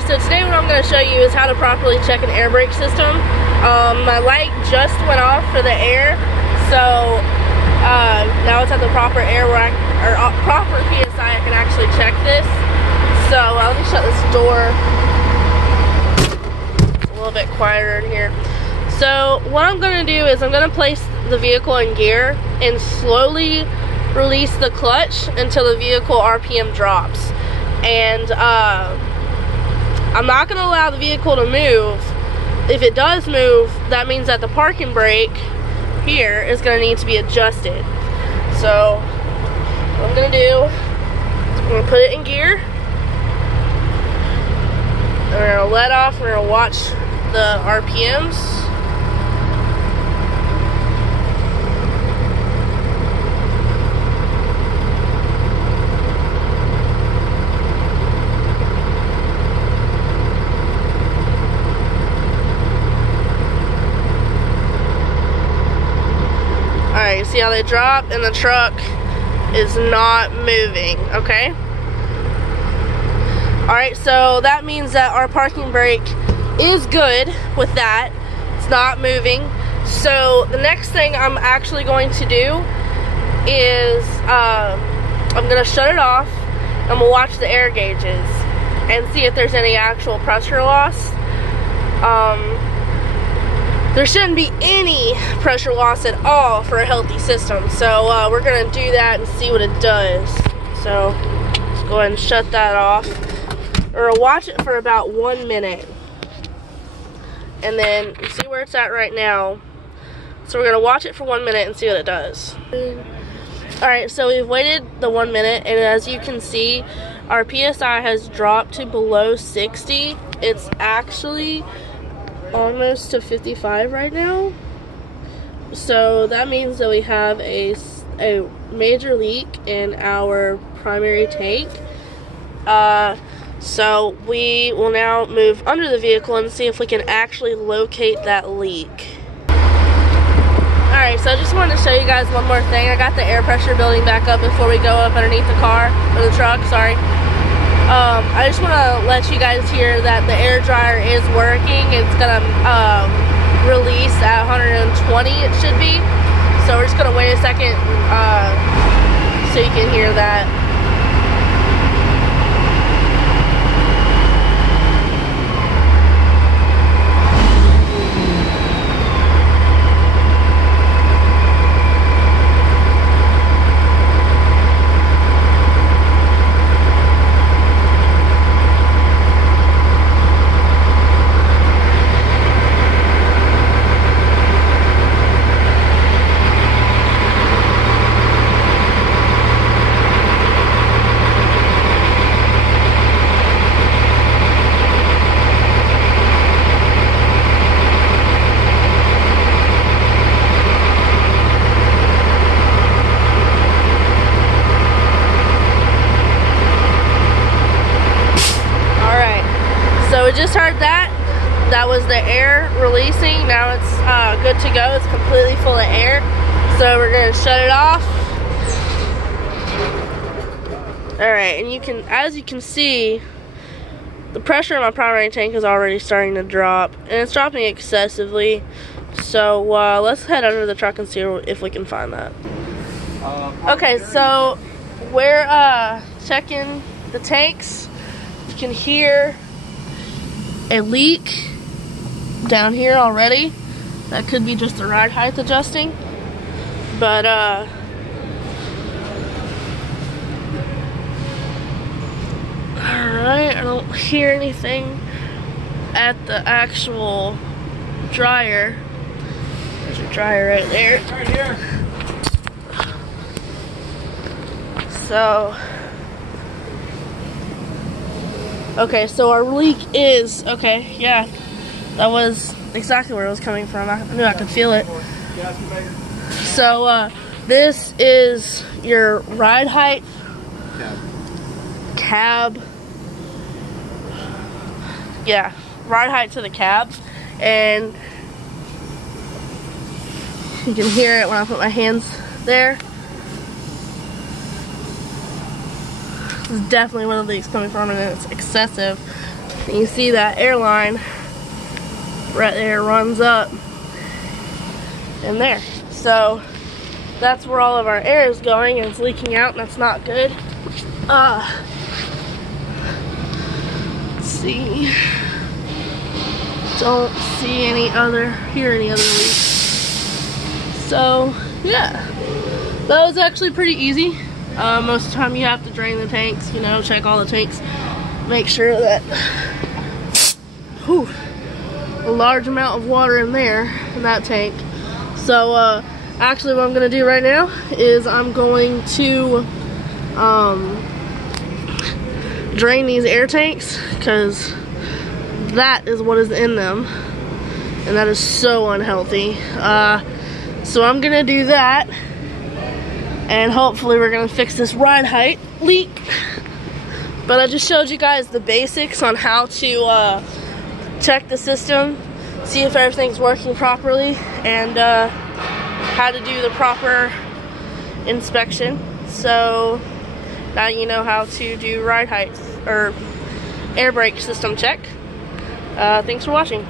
guys, so today what I'm going to show you is how to properly check an air brake system. My light just went off for the air, so now it's at the proper air rack, or proper PSI. I can actually check this. So let me shut this door. It's a little bit quieter in here. So what I'm going to do is I'm going to place the vehicle in gear and slowly release the clutch until the vehicle RPM drops. And I'm not going to allow the vehicle to move. If it does move, that means that the parking brake here is going to need to be adjusted. So what I'm going to do is I'm going to put it in gear. We're going to let off. We're going to watch the RPMs. Alright, see how they drop and the truck is not moving, okay? Alright, so that means that our parking brake is good with that. It's not moving. So the next thing I'm actually going to do is I'm going to shut it off. I'm going to watch the air gauges and see if there's any actual pressure loss. There shouldn't be any pressure loss at all for a healthy system. So we're going to do that and see what it does. So let's go ahead and shut that off. We're going to watch it for about 1 minute. And then see where it's at right now. So we're going to watch it for 1 minute and see what it does. Alright, so we've waited the 1 minute, and as you can see, our PSI has dropped to below 60. It's actually almost to 55 right now. So that means that we have a major leak in our primary tank. So we will now move under the vehicle and see if we can actually locate that leak. Alright, so I just wanted to show you guys one more thing. I got the air pressure building back up before we go up underneath the car, or the truck, sorry. I just want to let you guys hear that the air dryer is working. It's going to release at 120, it should be. So we're just going to wait a second so you can hear that. So we just heard that. That was the air releasing. Now it's good to go. It's completely full of air. So we're going to shut it off. Alright, and as you can see, the pressure in my primary tank is already starting to drop. And it's dropping excessively. So let's head under the truck and see if we can find that. Okay, so we're checking the tanks. You can hear a leak down here already. That could be just the ride height adjusting, but alright, I don't hear anything at the actual dryer. There's a dryer right there. Right here. So okay, so our leak is, okay, yeah, that was exactly where it was coming from. I knew I could feel it. So, this is your ride height, cab, yeah, ride height to the cab, and you can hear it when I put my hands there. This is definitely where the leak's coming from, and it's excessive. And you see that air line right there runs up in there. So that's where all of our air is going, and it's leaking out, and that's not good. Let's see. Don't see hear any other leaks. So yeah, that was actually pretty easy. Most of the time you have to drain the tanks, you know, check all the tanks, make sure that a large amount of water in there in that tank. So actually what I'm gonna do right now is I'm going to drain these air tanks, because that is what is in them, and that is so unhealthy. So I'm gonna do that, and hopefully we're gonna fix this ride height leak. But I just showed you guys the basics on how to check the system, see if everything's working properly, and how to do the proper inspection. So now you know how to do ride height or air brake system check. Thanks for watching.